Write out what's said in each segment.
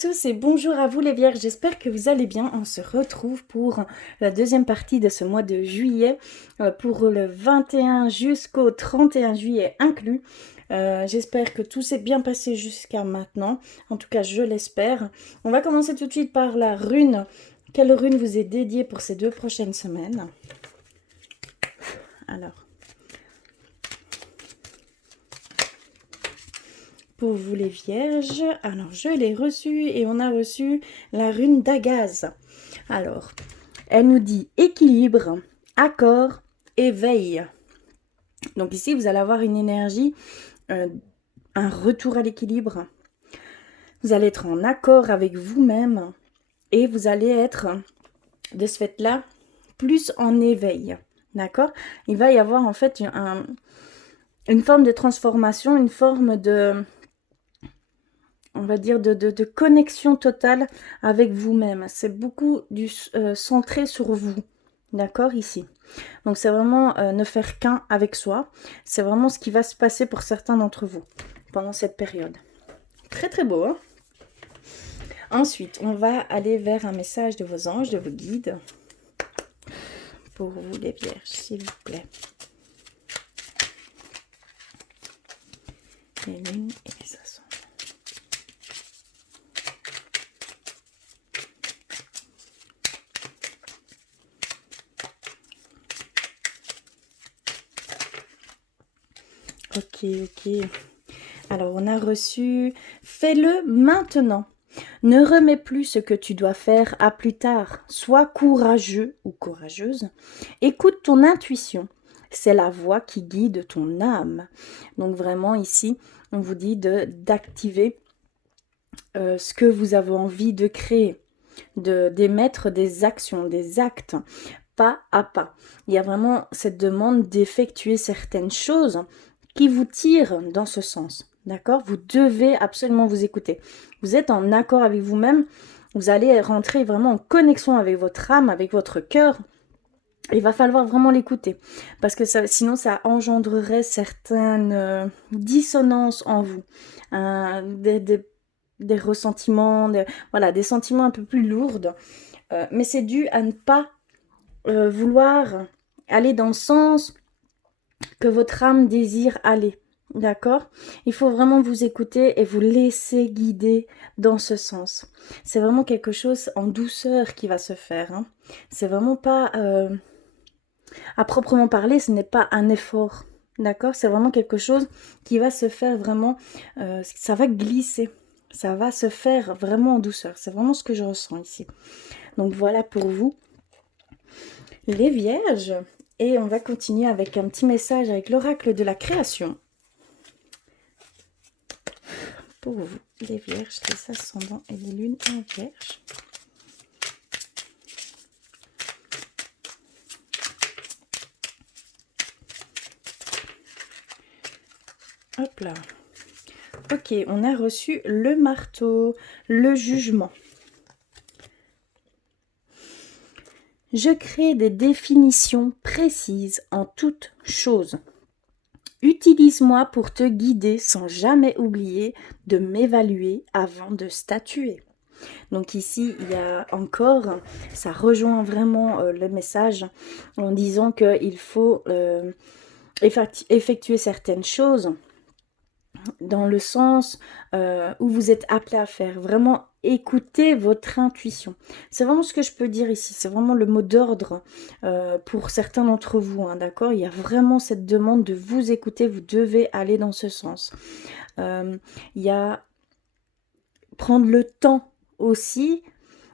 tous et bonjour à vous les vierges, j'espère que vous allez bien. On se retrouve pour la deuxième partie de ce mois de juillet, pour le 21 jusqu'au 31 juillet inclus. J'espère que tout s'est bien passé jusqu'à maintenant, en tout cas je l'espère. On va commencer tout de suite par la rune. Quelle rune vous est dédiée pour ces 2 prochaines semaines? Alors, pour vous les vierges, alors je l'ai reçue et on a reçu la rune d'Agaz. Alors, elle nous dit équilibre, accord, éveil. Donc ici, vous allez avoir une énergie, un retour à l'équilibre. Vous allez être en accord avec vous-même et vous allez être, de ce fait-là, plus en éveil. D'accord? Il va y avoir en fait une forme de transformation, une forme de... on va dire de connexion totale avec vous-même. C'est beaucoup centré sur vous, d'accord, ici. Donc c'est vraiment ne faire qu'un avec soi. C'est vraiment ce qui va se passer pour certains d'entre vous pendant cette période. Très très beau, hein? Ensuite, on va aller vers un message de vos anges, de vos guides. Pour vous les vierges, s'il vous plaît. Les lunes et les ascendants. Ok. Alors, on a reçu « Fais-le maintenant. Ne remets plus ce que tu dois faire à plus tard. Sois courageux ou courageuse. Écoute ton intuition. C'est la voix qui guide ton âme. » Donc vraiment ici, on vous dit d'activer ce que vous avez envie de créer, d'émettre des actions, des actes, pas à pas. Il y a vraiment cette demande d'effectuer certaines choses qui vous tirent dans ce sens. D'accord? Vous devez absolument vous écouter. Vous êtes en accord avec vous-même. Vous allez rentrer vraiment en connexion avec votre âme, avec votre cœur. Il va falloir vraiment l'écouter. Parce que sinon, ça engendrerait certaines dissonances en vous. Des ressentiments, voilà, des sentiments un peu plus lourds. Mais c'est dû à ne pas vouloir aller dans le sens que votre âme désire aller. D'accord? Il faut vraiment vous écouter et vous laisser guider dans ce sens. C'est vraiment quelque chose en douceur qui va se faire. Hein. C'est vraiment pas... à proprement parler, ce n'est pas un effort. D'accord? C'est vraiment quelque chose qui va se faire vraiment... ça va glisser. Ça va se faire vraiment en douceur. C'est vraiment ce que je ressens ici. Donc voilà pour vous, les vierges. Et on va continuer avec un petit message avec l'oracle de la création. Pour vous, les vierges, les ascendants et les lunes en vierge. Hop là. Ok, on a reçu le marteau, le jugement. Je crée des définitions précises en toutes choses. Utilise-moi pour te guider sans jamais oublier de m'évaluer avant de statuer. Donc ici, il y a encore, ça rejoint vraiment le message en disant qu'il faut effectuer certaines choses dans le sens où vous êtes appelé à faire. Vraiment écoutez votre intuition. C'est vraiment ce que je peux dire ici. C'est vraiment le mot d'ordre pour certains d'entre vous. Hein, d'accord? Il y a vraiment cette demande de vous écouter. Vous devez aller dans ce sens. Il y a prendre le temps aussi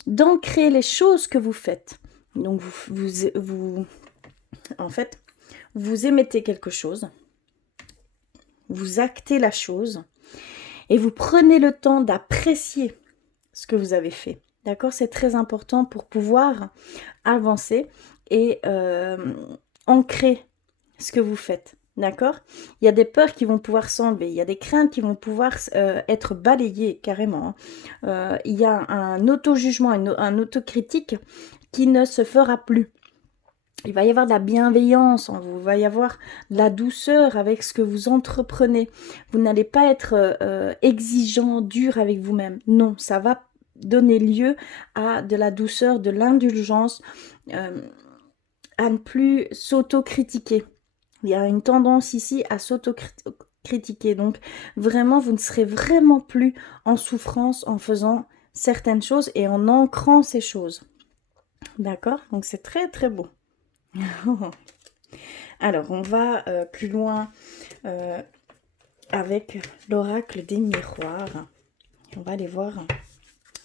d'ancrer les choses que vous faites. Donc en fait, vous émettez quelque chose. Vous actez la chose et vous prenez le temps d'apprécier ce que vous avez fait. D'accord? C'est très important pour pouvoir avancer et ancrer ce que vous faites. D'accord? Il y a des peurs qui vont pouvoir s'enlever, il y a des craintes qui vont pouvoir être balayées carrément. Il y a un auto-jugement, un autocritique qui ne se fera plus. Il va y avoir de la bienveillance en vous, il va y avoir de la douceur avec ce que vous entreprenez. Vous n'allez pas être exigeant, dur avec vous-même. Non, ça va donner lieu à de la douceur, de l'indulgence, à ne plus s'auto-critiquer. Il y a une tendance ici à s'auto-critiquer. Donc vraiment, vous ne serez vraiment plus en souffrance en faisant certaines choses et en ancrant ces choses. D'accord? Donc c'est très très beau. Alors, on va plus loin avec l'oracle des miroirs. On va aller voir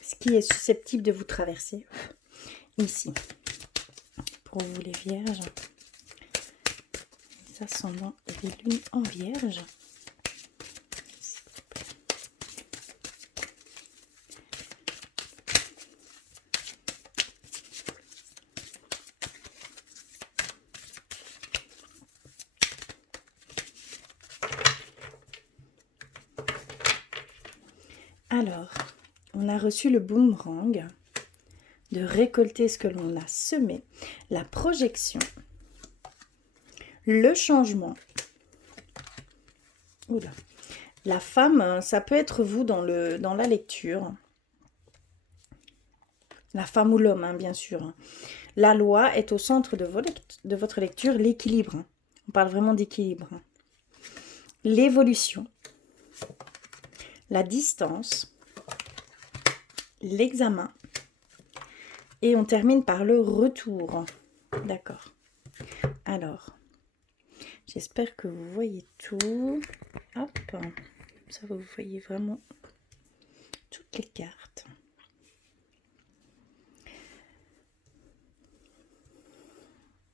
ce qui est susceptible de vous traverser ici. Pour vous les vierges, les ascendants et les lunes en vierge. Alors, on a reçu le boomerang, de récolter ce que l'on a semé, la projection, le changement. Oula. La femme, ça peut être vous dans la lecture. La femme ou l'homme, hein, bien sûr. La loi est au centre de votre lecture, l'équilibre. On parle vraiment d'équilibre. L'évolution, la distance, l'examen. Et on termine par le retour. D'accord. Alors, j'espère que vous voyez tout. Hop. Comme ça, vous voyez vraiment toutes les cartes.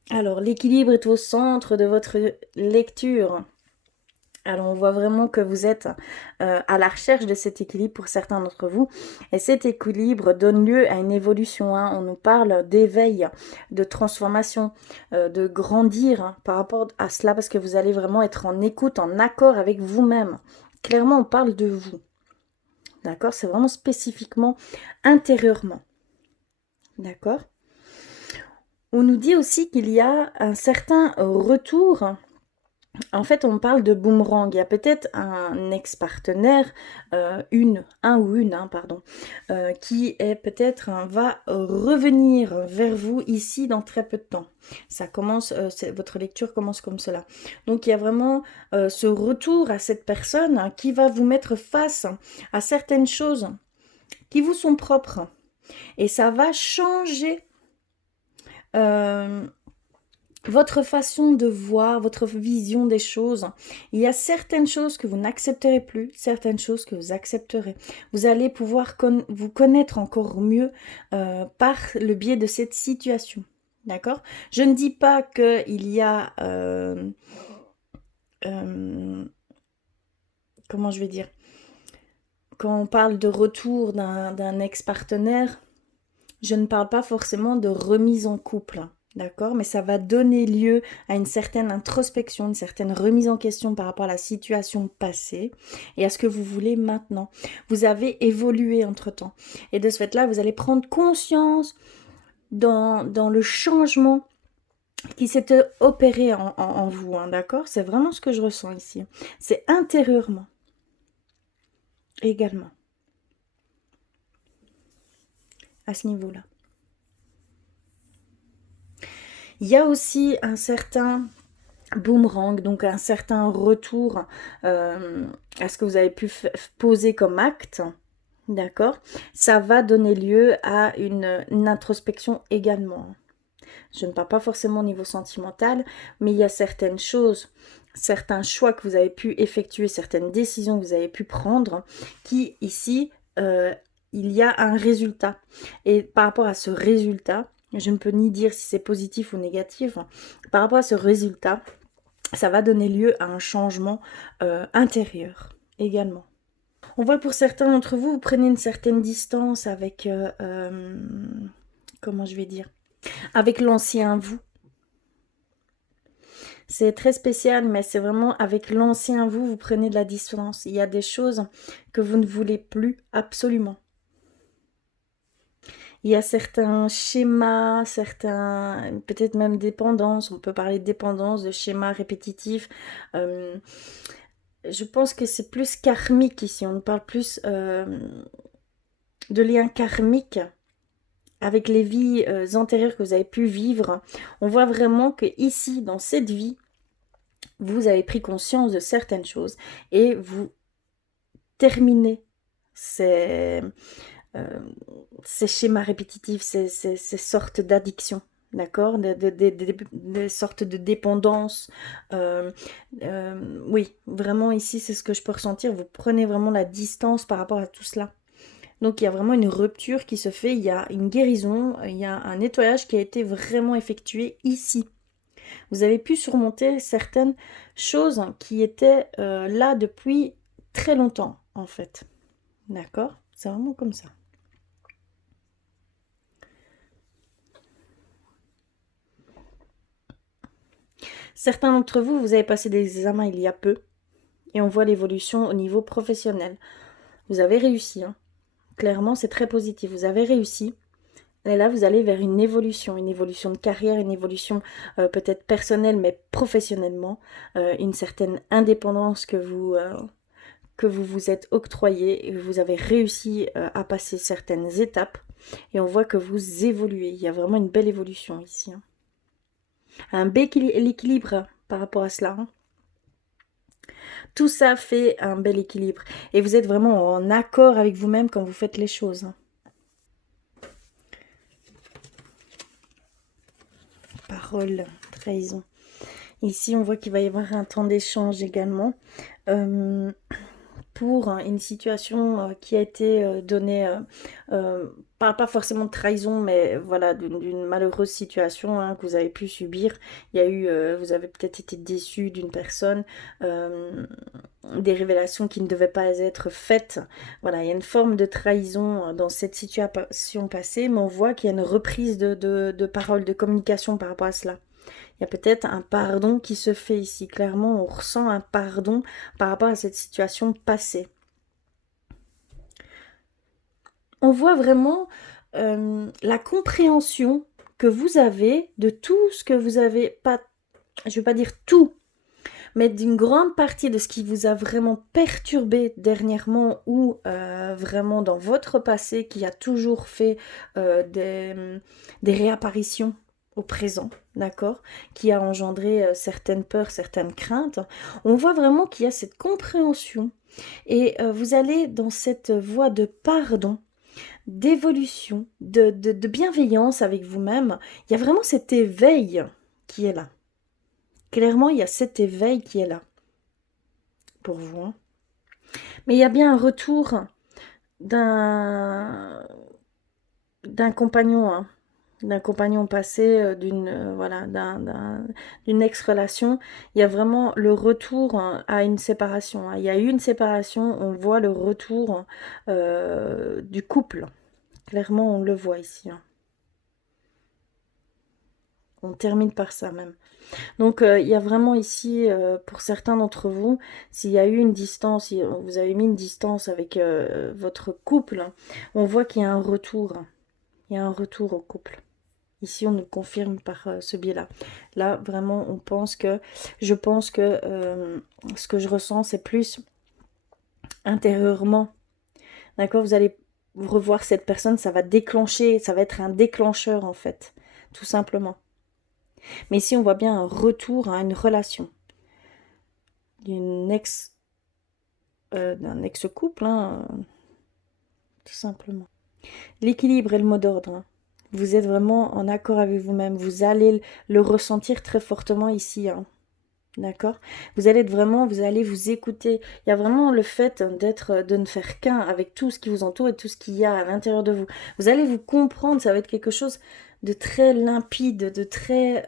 Alors, l'équilibre est au centre de votre lecture. Alors, on voit vraiment que vous êtes à la recherche de cet équilibre pour certains d'entre vous. Et cet équilibre donne lieu à une évolution. Hein. On nous parle d'éveil, de transformation, de grandir hein, par rapport à cela. Parce que vous allez vraiment être en écoute, en accord avec vous-même. Clairement, on parle de vous. D'accord? C'est vraiment spécifiquement intérieurement. D'accord? On nous dit aussi qu'il y a un certain retour. En fait, on parle de boomerang. Il y a peut-être un ex-partenaire, qui est peut-être va revenir vers vous ici dans très peu de temps. Ça commence, votre lecture commence comme cela. Donc, il y a vraiment ce retour à cette personne hein, qui va vous mettre face à certaines choses qui vous sont propres. Et ça va changer votre façon de voir, votre vision des choses. Il y a certaines choses que vous n'accepterez plus, certaines choses que vous accepterez. Vous allez pouvoir vous connaître encore mieux par le biais de cette situation. D'accord? Je ne dis pas qu'il y a... comment je vais dire? Quand on parle de retour d'un ex-partenaire, je ne parle pas forcément de remise en couple. D'accord? Mais ça va donner lieu à une certaine introspection, une certaine remise en question par rapport à la situation passée et à ce que vous voulez maintenant. Vous avez évolué entre-temps. Et de ce fait-là, vous allez prendre conscience dans le changement qui s'est opéré en vous. Hein, d'accord? C'est vraiment ce que je ressens ici. C'est intérieurement également. À ce niveau-là. Il y a aussi un certain boomerang, donc un certain retour à ce que vous avez pu poser comme acte, d'accord? Ça va donner lieu à une introspection également. Je ne parle pas forcément au niveau sentimental, mais il y a certaines choses, certains choix que vous avez pu effectuer, certaines décisions que vous avez pu prendre, qui ici, il y a un résultat. Et par rapport à ce résultat, je ne peux ni dire si c'est positif ou négatif. Par rapport à ce résultat, ça va donner lieu à un changement intérieur également. On voit pour certains d'entre vous, vous prenez une certaine distance avec, comment je vais dire, avec l'ancien vous. C'est très spécial, mais c'est vraiment avec l'ancien vous, vous prenez de la distance. Il y a des choses que vous ne voulez plus absolument. Il y a certains schémas, certains, peut-être même dépendances, on peut parler de dépendance, de schémas répétitifs. Je pense que c'est plus karmique ici, on parle plus de liens karmiques avec les vies antérieures que vous avez pu vivre. On voit vraiment que ici, dans cette vie, vous avez pris conscience de certaines choses et vous terminez ces, euh, ces schémas répétitifs, ces sortes d'addictions. D'accord, des sortes de dépendance. Oui, vraiment ici, c'est ce que je peux ressentir. Vous prenez vraiment la distance par rapport à tout cela. Donc il y a vraiment une rupture qui se fait, il y a une guérison, il y a un nettoyage qui a été vraiment effectué ici. Vous avez pu surmonter certaines choses qui étaient là depuis très longtemps en fait. D'accord? C'est vraiment comme ça. Certains d'entre vous, vous avez passé des examens il y a peu et on voit l'évolution au niveau professionnel. Vous avez réussi, hein. Clairement, c'est très positif. Vous avez réussi. Et là, vous allez vers une évolution de carrière, une évolution peut-être personnelle, mais professionnellement, une certaine indépendance que vous vous êtes octroyée et vous avez réussi à passer certaines étapes. Et on voit que vous évoluez. Il y a vraiment une belle évolution ici, hein. Un bel équilibre par rapport à cela, hein. Tout ça fait un bel équilibre. Et vous êtes vraiment en accord avec vous-même quand vous faites les choses, hein. Parole, trahison. Ici, on voit qu'il va y avoir un temps d'échange également pour une situation qui a été donnée, pas forcément de trahison, mais voilà, d'une malheureuse situation hein, que vous avez pu subir. Il y a eu, vous avez peut-être été déçu d'une personne, des révélations qui ne devaient pas être faites. Voilà, il y a une forme de trahison dans cette situation passée, mais on voit qu'il y a une reprise de parole, de communication par rapport à cela. Il y a peut-être un pardon qui se fait ici. Clairement, on ressent un pardon par rapport à cette situation passée. On voit vraiment la compréhension que vous avez de tout ce que vous avez, pas, je ne vais pas dire tout, mais d'une grande partie de ce qui vous a vraiment perturbé dernièrement ou vraiment dans votre passé qui a toujours fait des réapparitions au présent, d'accord, qui a engendré certaines peurs, certaines craintes. On voit vraiment qu'il y a cette compréhension et vous allez dans cette voie de pardon, d'évolution, de bienveillance avec vous-même. Il y a vraiment cet éveil qui est là. Clairement, il y a cet éveil qui est là pour vous, hein. Mais il y a bien un retour d'un compagnon, hein, d'un compagnon passé, voilà, d'une ex-relation. Il y a vraiment le retour hein, à une séparation, hein. Il y a eu une séparation, on voit le retour du couple. Clairement, on le voit ici, hein. On termine par ça même. Donc, il y a vraiment ici, pour certains d'entre vous, s'il y a eu une distance, si vous avez mis une distance avec votre couple, hein, on voit qu'il y a un retour. Il y a un retour au couple. Ici, on nous confirme par ce biais-là. Là, vraiment, je pense que ce que je ressens, c'est plus intérieurement. D'accord? Vous allez revoir cette personne, ça va déclencher, ça va être un déclencheur, en fait. Tout simplement. Mais ici, on voit bien un retour à une relation. D'un ex-couple, hein, tout simplement. L'équilibre est le mot d'ordre, hein. Vous êtes vraiment en accord avec vous-même. Vous allez le ressentir très fortement ici, hein. D'accord? Vous allez vous écouter. Il y a vraiment le fait de ne faire qu'un avec tout ce qui vous entoure et tout ce qu'il y a à l'intérieur de vous. Vous allez vous comprendre, ça va être quelque chose de très limpide, de très...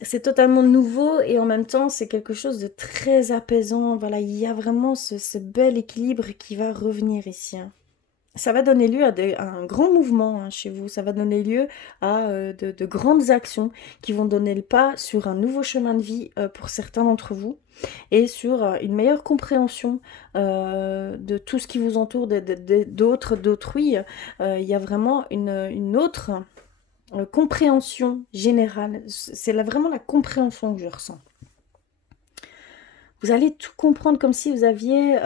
c'est totalement nouveau et en même temps, c'est quelque chose de très apaisant. Voilà, il y a vraiment ce bel équilibre qui va revenir ici, hein. Ça va donner lieu à un grand mouvement hein, chez vous. Ça va donner lieu à de grandes actions qui vont donner le pas sur un nouveau chemin de vie pour certains d'entre vous et sur une meilleure compréhension de tout ce qui vous entoure, d'autres, d'autrui. Il y a vraiment une autre compréhension générale. C'est vraiment la compréhension que je ressens. Vous allez tout comprendre comme si vous aviez...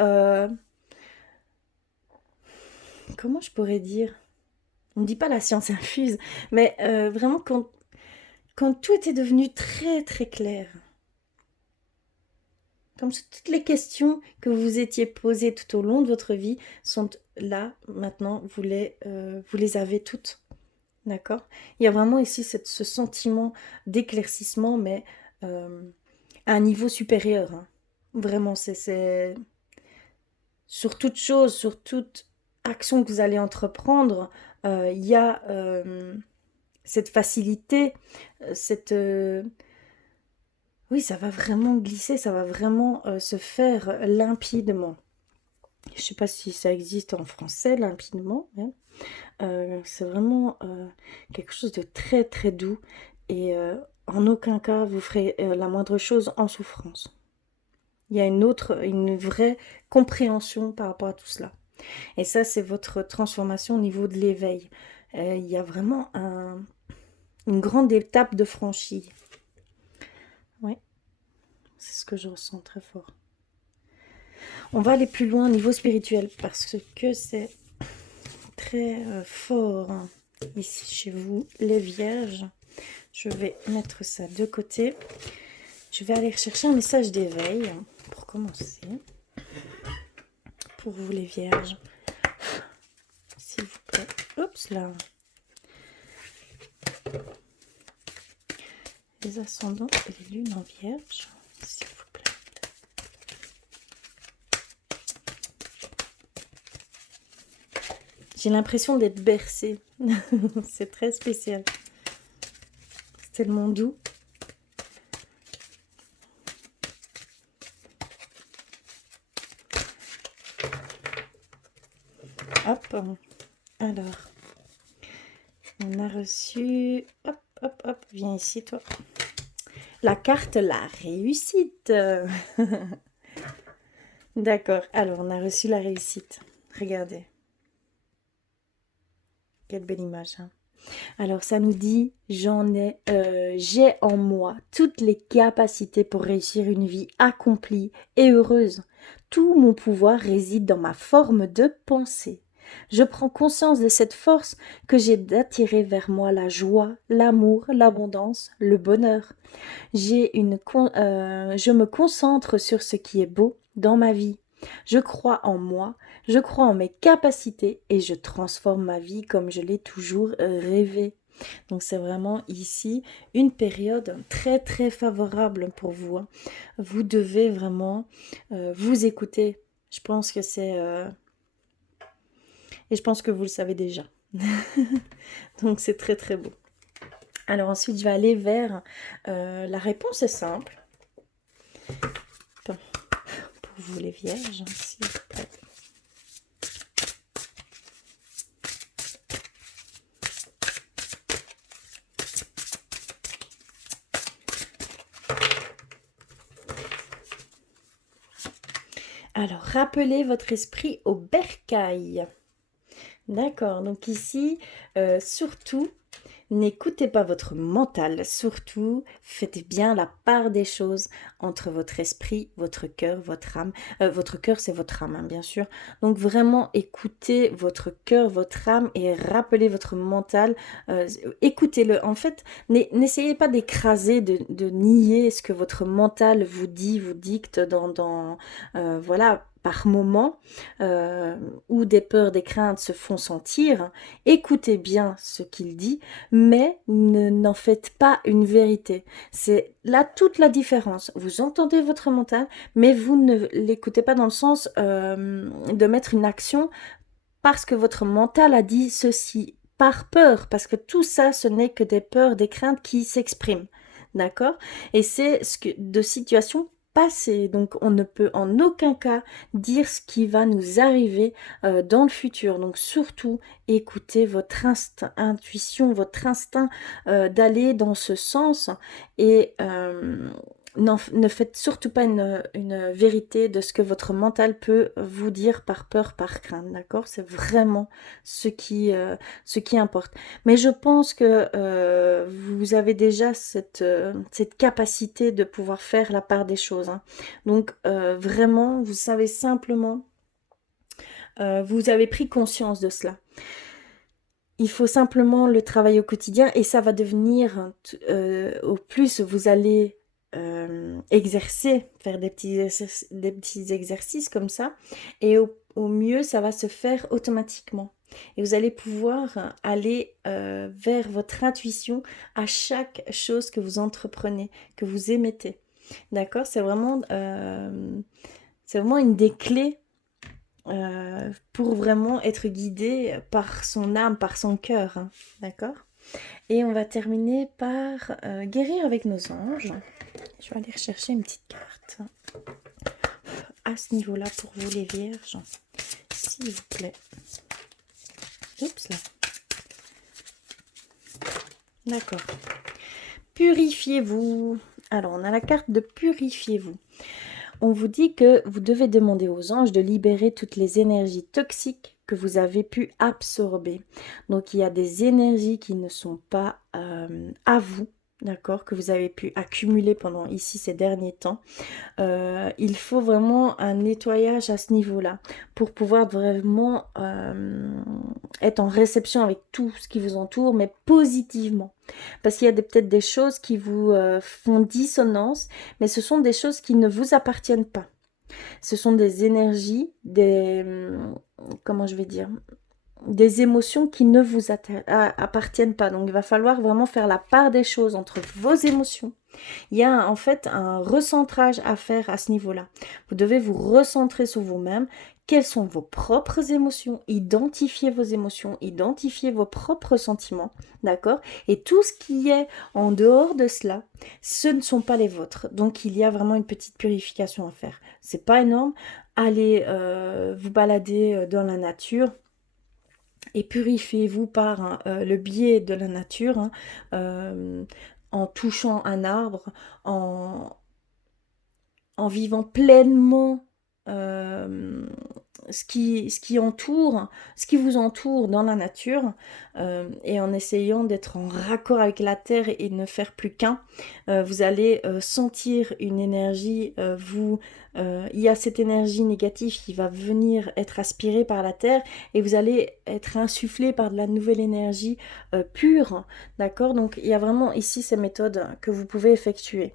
comment je pourrais dire? On ne dit pas la science infuse, mais vraiment quand tout était devenu très très clair. Comme si toutes les questions que vous étiez posées tout au long de votre vie sont là, maintenant, vous les avez toutes. D'accord? Il y a vraiment ici ce sentiment d'éclaircissement, mais à un niveau supérieur, hein. Vraiment, c'est sur toute chose, sur toute action que vous allez entreprendre, il y a cette facilité, cette... oui, ça va vraiment glisser, ça va vraiment se faire limpidement. Je ne sais pas si ça existe en français, limpidement, mais c'est vraiment quelque chose de très très doux et en aucun cas vous ferez la moindre chose en souffrance. Il y a une vraie compréhension par rapport à tout cela. Et ça, c'est votre transformation au niveau de l'éveil. Il y a vraiment une grande étape de franchie. Oui, c'est ce que je ressens très fort. On va aller plus loin au niveau spirituel parce que c'est très fort, hein, ici chez vous, les vierges. Je vais mettre ça de côté. Je vais aller chercher un message d'éveil pour commencer. Pour vous les vierges. S'il vous plaît. Oups là. Les ascendants et les lunes en vierge. S'il vous plaît. J'ai l'impression d'être bercée. C'est très spécial. C'est tellement doux. Hop. Alors. On a reçu... Hop, hop, hop. Viens ici, toi. La carte, la réussite. D'accord. Alors, on a reçu la réussite. Regardez. Quelle belle image, hein. Alors, ça nous dit, j'ai en moi toutes les capacités pour réussir une vie accomplie et heureuse. Tout mon pouvoir réside dans ma forme de pensée. Je prends conscience de cette force que j'ai d'attirer vers moi la joie, l'amour, l'abondance, le bonheur. Je me concentre sur ce qui est beau dans ma vie. Je crois en moi, je crois en mes capacités et je transforme ma vie comme je l'ai toujours rêvé. Donc c'est vraiment ici une période très très favorable pour vous, hein. Vous devez vraiment vous écouter. Je pense que c'est... Et je pense que vous le savez déjà. Donc c'est très très beau. Alors ensuite je vais aller vers... la réponse est simple. Pour vous les vierges, s'il vous plaît. Alors, rappelez votre esprit au bercail. D'accord, donc ici, surtout, n'écoutez pas votre mental, surtout, faites bien la part des choses entre votre esprit, votre cœur, votre âme. Votre cœur, c'est votre âme, hein, bien sûr. Donc vraiment, écoutez votre cœur, votre âme et rappelez votre mental. Écoutez-le. En fait, n'essayez pas d'écraser, de nier ce que votre mental vous dit, vous dicte voilà, par moment, où des peurs, des craintes se font sentir. Écoutez bien ce qu'il dit, mais n'en faites pas une vérité. C'est là toute la différence. Vous entendez votre mental, mais vous ne l'écoutez pas dans le sens de mettre une action parce que votre mental a dit ceci, par peur, parce que tout ça, ce n'est que des peurs, des craintes qui s'expriment. D'accord? Et c'est de situations passées. Donc, on ne peut en aucun cas dire ce qui va nous arriver dans le futur. Donc, surtout, écoutez votre instinct, intuition, votre instinct d'aller dans ce sens et ne faites surtout pas une vérité de ce que votre mental peut vous dire par peur, par crainte, d'accord? C'est vraiment ce qui importe. Mais je pense que vous avez déjà cette capacité de pouvoir faire la part des choses, hein. Donc vraiment, vous savez simplement vous avez pris conscience de cela. Il faut simplement le travailler au quotidien et ça va devenir, au plus vous allez exercer, faire des petits exercices comme ça, et au mieux ça va se faire automatiquement. Et vous allez pouvoir aller vers votre intuition à chaque chose que vous entreprenez, que vous émettez. D'accord? C'est vraiment une des clés pour vraiment être guidé par son âme, par son cœur. Hein. D'accord? Et on va terminer par guérir avec nos anges. Je vais aller rechercher une petite carte à ce niveau-là pour vous les vierges, s'il vous plaît. Oups là. D'accord. Purifiez-vous. Alors, on a la carte de purifiez-vous. On vous dit que vous devez demander aux anges de libérer toutes les énergies toxiques que vous avez pu absorber. Donc, il y a des énergies qui ne sont pas à vous, d'accord, que vous avez pu accumuler pendant ici ces derniers temps. Il faut vraiment un nettoyage à ce niveau-là pour pouvoir vraiment être en réception avec tout ce qui vous entoure, mais positivement. Parce qu'il y a peut-être des choses qui vous font dissonance, mais ce sont des choses qui ne vous appartiennent pas. Ce sont des énergies, comment je vais dire, des émotions qui ne vous appartiennent pas. Donc il va falloir vraiment faire la part des choses entre vos émotions. Il y a en fait un recentrage à faire à ce niveau-là. Vous devez vous recentrer sur vous-même. Quelles sont vos propres émotions? Identifiez vos émotions, identifiez vos propres sentiments, d'accord? Et tout ce qui est en dehors de cela, ce ne sont pas les vôtres. Donc il y a vraiment une petite purification à faire. C'est pas énorme. Allez vous balader dans la nature. Et purifiez-vous par le biais de la nature, hein, en touchant un arbre, en vivant pleinement ce qui vous entoure dans la nature, et en essayant d'être en raccord avec la terre et de ne faire plus qu'un, vous allez sentir une énergie, il y a cette énergie négative qui va venir être aspirée par la terre et vous allez être insufflé par de la nouvelle énergie pure, d'accord? Donc il y a vraiment ici ces méthodes que vous pouvez effectuer.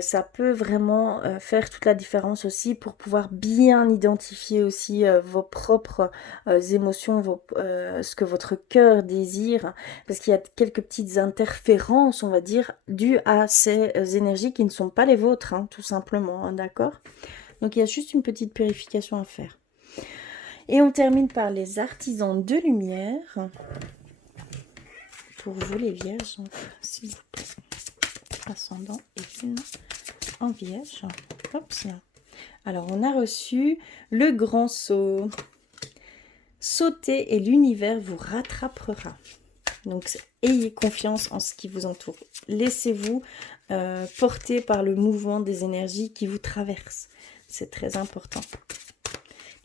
Ça peut vraiment faire toute la différence aussi pour pouvoir bien identifier aussi vos propres émotions, ce que votre cœur désire, parce qu'il y a quelques petites interférences, on va dire, dues à ces énergies qui ne sont pas les vôtres, hein, tout simplement, hein, d'accord? Donc il y a juste une petite purification à faire. Et on termine par les artisans de lumière. Pour vous les vierges, s'il vous plaît. Ascendant et lune en vierge. Hop là. Alors on a reçu le grand saut. Sautez et l'univers vous rattrapera. Donc ayez confiance en ce qui vous entoure. Laissez-vous porter par le mouvement des énergies qui vous traversent. C'est très important.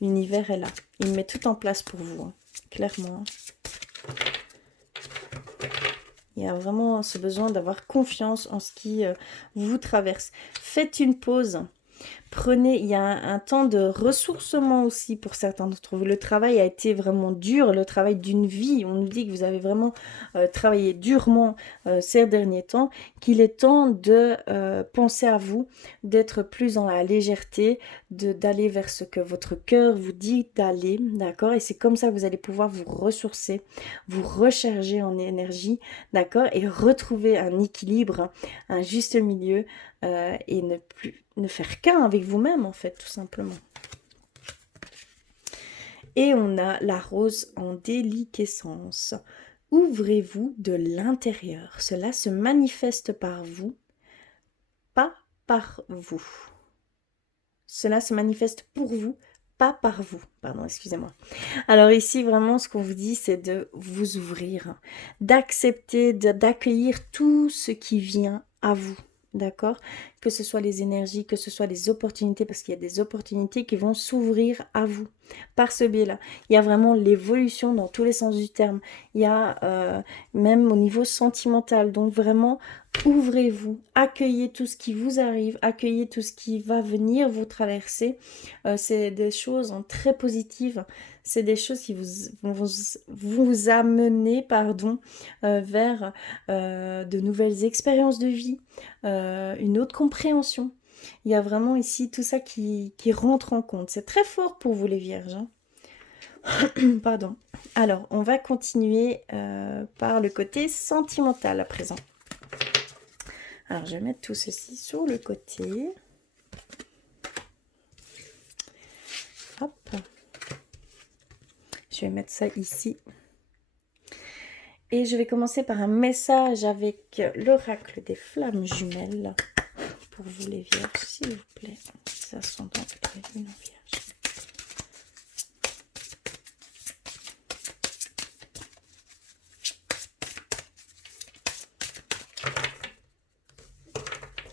L'univers est là. Il met tout en place pour vous, hein, clairement. Il y a vraiment ce besoin d'avoir confiance en ce qui vous traverse. Faites une pause. Prenez, il y a un temps de ressourcement aussi pour certains d'entre vous. Le travail a été vraiment dur, le travail d'une vie. On nous dit que vous avez vraiment travaillé durement ces derniers temps, qu'il est temps de penser à vous, d'être plus dans la légèreté, d'aller vers ce que votre cœur vous dit d'aller, d'accord? Et c'est comme ça que vous allez pouvoir vous ressourcer, vous recharger en énergie, d'accord? Et retrouver un équilibre, un juste milieu, et ne faire qu'un avec vous-même, en fait, tout simplement. Et on a la rose en déliquescence. Ouvrez-vous de l'intérieur. Cela se manifeste par vous, pas par vous. Cela se manifeste pour vous, pas par vous. Pardon, excusez-moi. Alors ici, vraiment, ce qu'on vous dit, c'est de vous ouvrir, d'accepter, d'accueillir tout ce qui vient à vous. D'accord? que ce soit les énergies, que ce soit les opportunités, parce qu'il y a des opportunités qui vont s'ouvrir à vous par ce biais-là. Il y a vraiment l'évolution dans tous les sens du terme. Il y a même au niveau sentimental. Donc vraiment, ouvrez-vous, accueillez tout ce qui vous arrive, accueillez tout ce qui va venir vous traverser. C'est des choses très positives. C'est des choses qui vous amener pardon, vers de nouvelles expériences de vie, une autre compréhension. Il y a vraiment ici tout ça qui rentre en compte. C'est très fort pour vous les vierges. Hein. Pardon. Alors, on va continuer par le côté sentimental à présent. Alors, je vais mettre tout ceci sur le côté. Hop. Je vais mettre ça ici. Et je vais commencer par un message avec l'oracle des flammes jumelles. Pour vous les vierges, s'il vous plaît. Ça sont donc les lunes en vierge.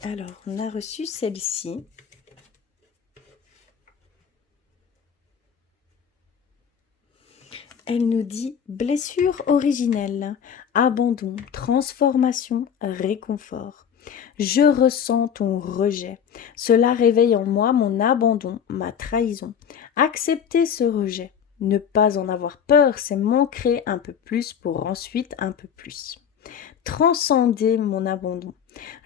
Alors, on a reçu celle-ci. Elle nous dit blessure originelle, abandon, transformation, réconfort. Je ressens ton rejet. Cela réveille en moi mon abandon, ma trahison. Accepter ce rejet. Ne pas en avoir peur, c'est m'ancrer un peu plus pour ensuite un peu plus. Transcender mon abandon.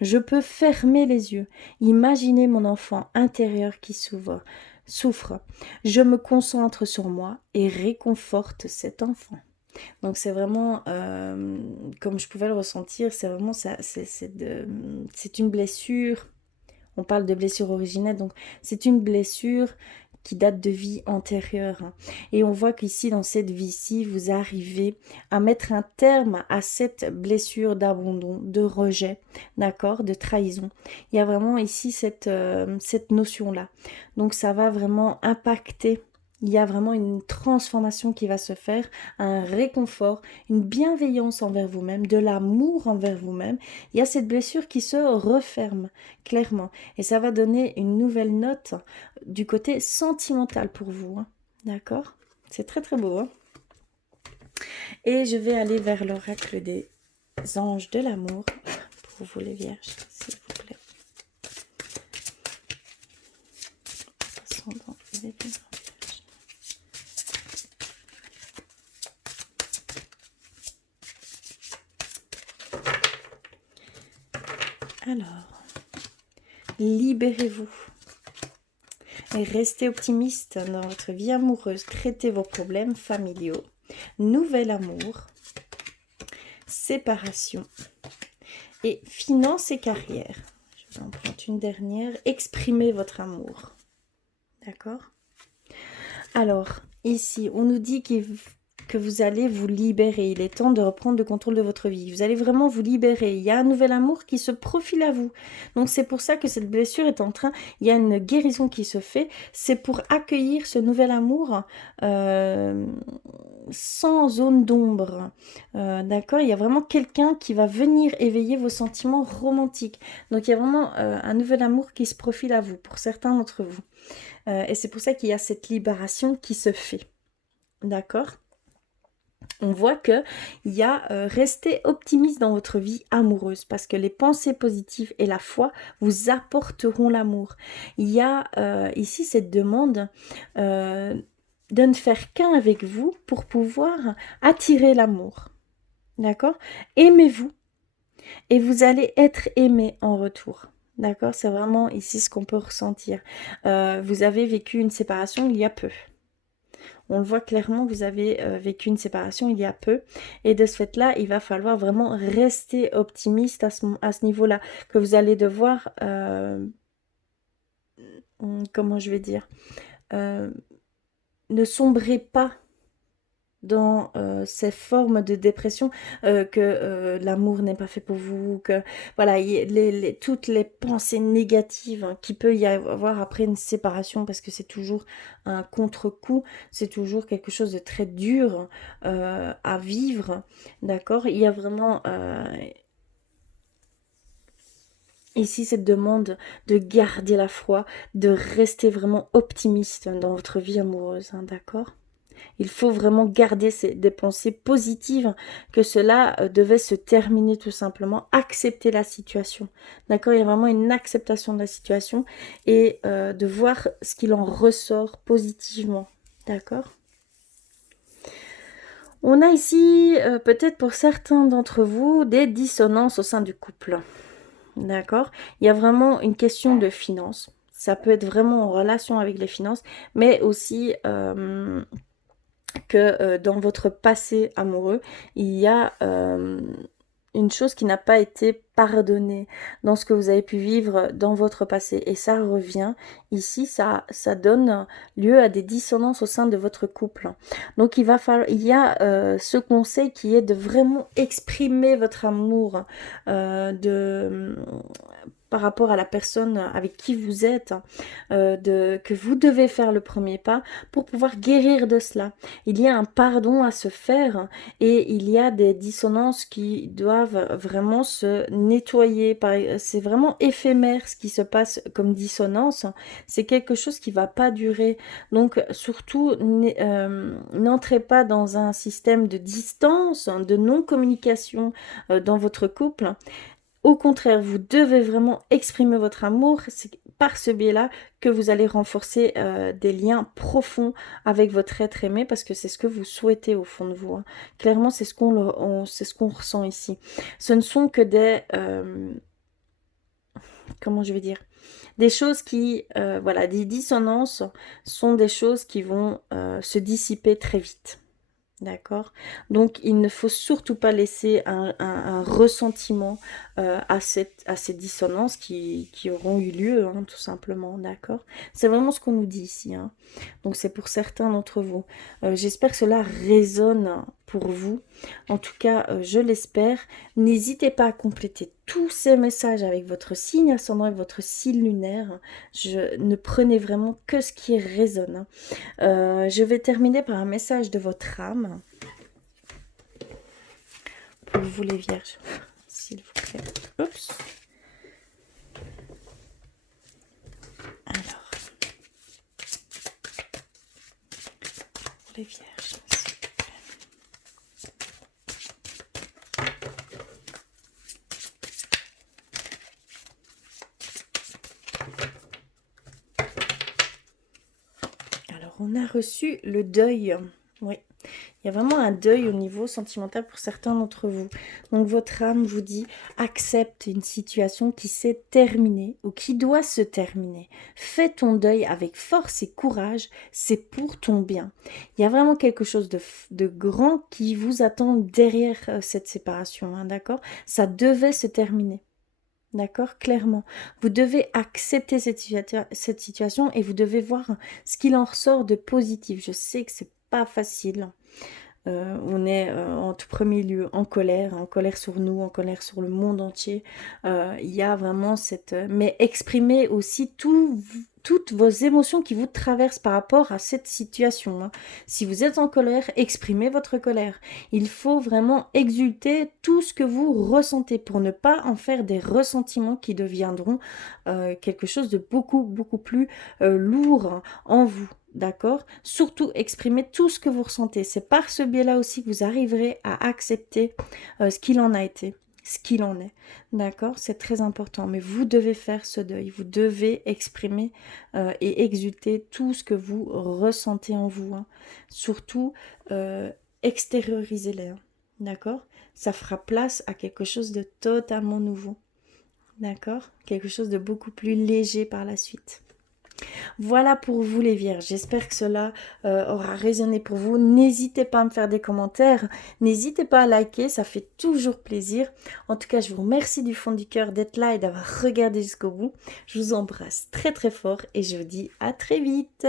Je peux fermer les yeux, imaginer mon enfant intérieur qui souffre. Je me concentre sur moi et réconforte cet enfant. Donc c'est vraiment, comme je pouvais le ressentir, c'est vraiment ça, c'est une blessure. On parle de blessure originelle, donc c'est une blessure qui date de vie antérieure. Hein. Et on voit qu'ici, dans cette vie-ci, vous arrivez à mettre un terme à cette blessure d'abandon, de rejet, d'accord, de trahison. Il y a vraiment ici cette notion-là. Donc ça va vraiment impacter. Il y a vraiment une transformation qui va se faire, un réconfort, une bienveillance envers vous-même, de l'amour envers vous-même. Il y a cette blessure qui se referme clairement. Et ça va donner une nouvelle note du côté sentimental pour vous. Hein. D'accord? C'est très très beau. Hein. Et je vais aller vers l'oracle des anges de l'amour pour vous les vierges, s'il vous plaît. Ascendant et les vierges. Alors, libérez-vous et restez optimiste dans votre vie amoureuse. Traitez vos problèmes familiaux. Nouvel amour, séparation et finances et carrière. Je vais en prendre une dernière. Exprimez votre amour. D'accord? Alors, ici, on nous dit que vous allez vous libérer. Il est temps de reprendre le contrôle de votre vie. Vous allez vraiment vous libérer. Il y a un nouvel amour qui se profile à vous. Donc c'est pour ça que cette blessure est en train... Il y a une guérison qui se fait. C'est pour accueillir ce nouvel amour sans zone d'ombre. D'accord? Il y a vraiment quelqu'un qui va venir éveiller vos sentiments romantiques. Donc il y a vraiment un nouvel amour qui se profile à vous, pour certains d'entre vous. Et c'est pour ça qu'il y a cette libération qui se fait. D'accord? On voit qu'il y a rester optimiste dans votre vie amoureuse parce que les pensées positives et la foi vous apporteront l'amour. Il y a ici cette demande de ne faire qu'un avec vous pour pouvoir attirer l'amour. D'accord? Aimez-vous et vous allez être aimé en retour. D'accord? C'est vraiment ici ce qu'on peut ressentir. Vous avez vécu une séparation il y a peu. On le voit clairement, vous avez vécu une séparation il y a peu. Et de ce fait-là, il va falloir vraiment rester optimiste à ce niveau-là. Que vous allez devoir, comment je vais dire, ne sombrez pas dans ces formes de dépression, que l'amour n'est pas fait pour vous, que voilà, toutes les pensées négatives hein, qu'il peut y avoir après une séparation, parce que c'est toujours un contre-coup, c'est toujours quelque chose de très dur à vivre, d'accord? Il y a vraiment Ici, cette demande de garder la foi, de rester vraiment optimiste dans votre vie amoureuse, hein, d'accord? Il faut vraiment garder des pensées positives, que cela devait se terminer tout simplement, accepter la situation, d'accord? Il y a vraiment une acceptation de la situation et de voir ce qu'il en ressort positivement, d'accord? On a ici, peut-être pour certains d'entre vous, des dissonances au sein du couple. D'accord? Il y a vraiment une question de finances. Ça peut être vraiment en relation avec les finances, mais aussi que dans votre passé amoureux, il y a une chose qui n'a pas été pardonnée dans ce que vous avez pu vivre dans votre passé. Et ça revient ici, ça donne lieu à des dissonances au sein de votre couple. Donc il y a ce conseil qui est de vraiment exprimer votre amour, par rapport à la personne avec qui vous êtes, que vous devez faire le premier pas pour pouvoir guérir de cela. Il y a un pardon à se faire et il y a des dissonances qui doivent vraiment se nettoyer. C'est vraiment éphémère ce qui se passe comme dissonance. C'est quelque chose qui ne va pas durer. Donc surtout, n'entrez pas dans un système de distance, de non-communication dans votre couple. Au contraire, vous devez vraiment exprimer votre amour. C'est par ce biais-là que vous allez renforcer des liens profonds avec votre être aimé parce que c'est ce que vous souhaitez au fond de vous, hein. Clairement, c'est ce qu'on ressent ici. Ce ne sont que des... comment je vais dire? Des choses qui... voilà, des dissonances sont des choses qui vont se dissiper très vite. D'accord? Donc, il ne faut surtout pas laisser un ressentiment à ces dissonances qui auront eu lieu, hein, tout simplement. D'accord? C'est vraiment ce qu'on nous dit ici, hein. Donc, c'est pour certains d'entre vous. J'espère que cela résonne pour vous. En tout cas, je l'espère. N'hésitez pas à compléter tous ces messages avec votre signe ascendant et votre signe lunaire. Ne prenez vraiment que ce qui résonne, hein. Je vais terminer par un message de votre âme. Pour vous les vierges, s'il vous plaît. Oups. Alors. Pour les vierges, s'il vous plaît. Alors, on a reçu le deuil. Oui. Il y a vraiment un deuil au niveau sentimental pour certains d'entre vous. Donc votre âme vous dit, accepte une situation qui s'est terminée ou qui doit se terminer. Fais ton deuil avec force et courage, c'est pour ton bien. Il y a vraiment quelque chose de grand qui vous attend derrière cette séparation, hein, d'accord? Ça devait se terminer. D'accord, clairement. Vous devez accepter cette situation et vous devez voir ce qu'il en ressort de positif. Je sais que c'est pas facile. On est en tout premier lieu en colère sur nous, en colère sur le monde entier. Il y a vraiment cette... mais exprimez aussi toutes vos émotions qui vous traversent par rapport à cette situation, hein. Si vous êtes en colère, exprimez votre colère. Il faut vraiment exulter tout ce que vous ressentez pour ne pas en faire des ressentiments qui deviendront quelque chose de beaucoup, beaucoup plus lourd en vous. D'accord? Surtout, exprimez tout ce que vous ressentez. C'est par ce biais-là aussi que vous arriverez à accepter ce qu'il en a été, ce qu'il en est. D'accord? C'est très important. Mais vous devez faire ce deuil. Vous devez exprimer et exulter tout ce que vous ressentez en vous, hein. Surtout, extériorisez-les, hein. D'accord? Ça fera place à quelque chose de totalement nouveau. D'accord? Quelque chose de beaucoup plus léger par la suite. Voilà pour vous les vierges, j'espère que cela aura résonné pour vous. N'hésitez pas à me faire des commentaires, n'hésitez pas à liker, ça fait toujours plaisir. En tout cas, je vous remercie du fond du cœur d'être là et d'avoir regardé jusqu'au bout. Je vous embrasse très très fort et je vous dis à très vite.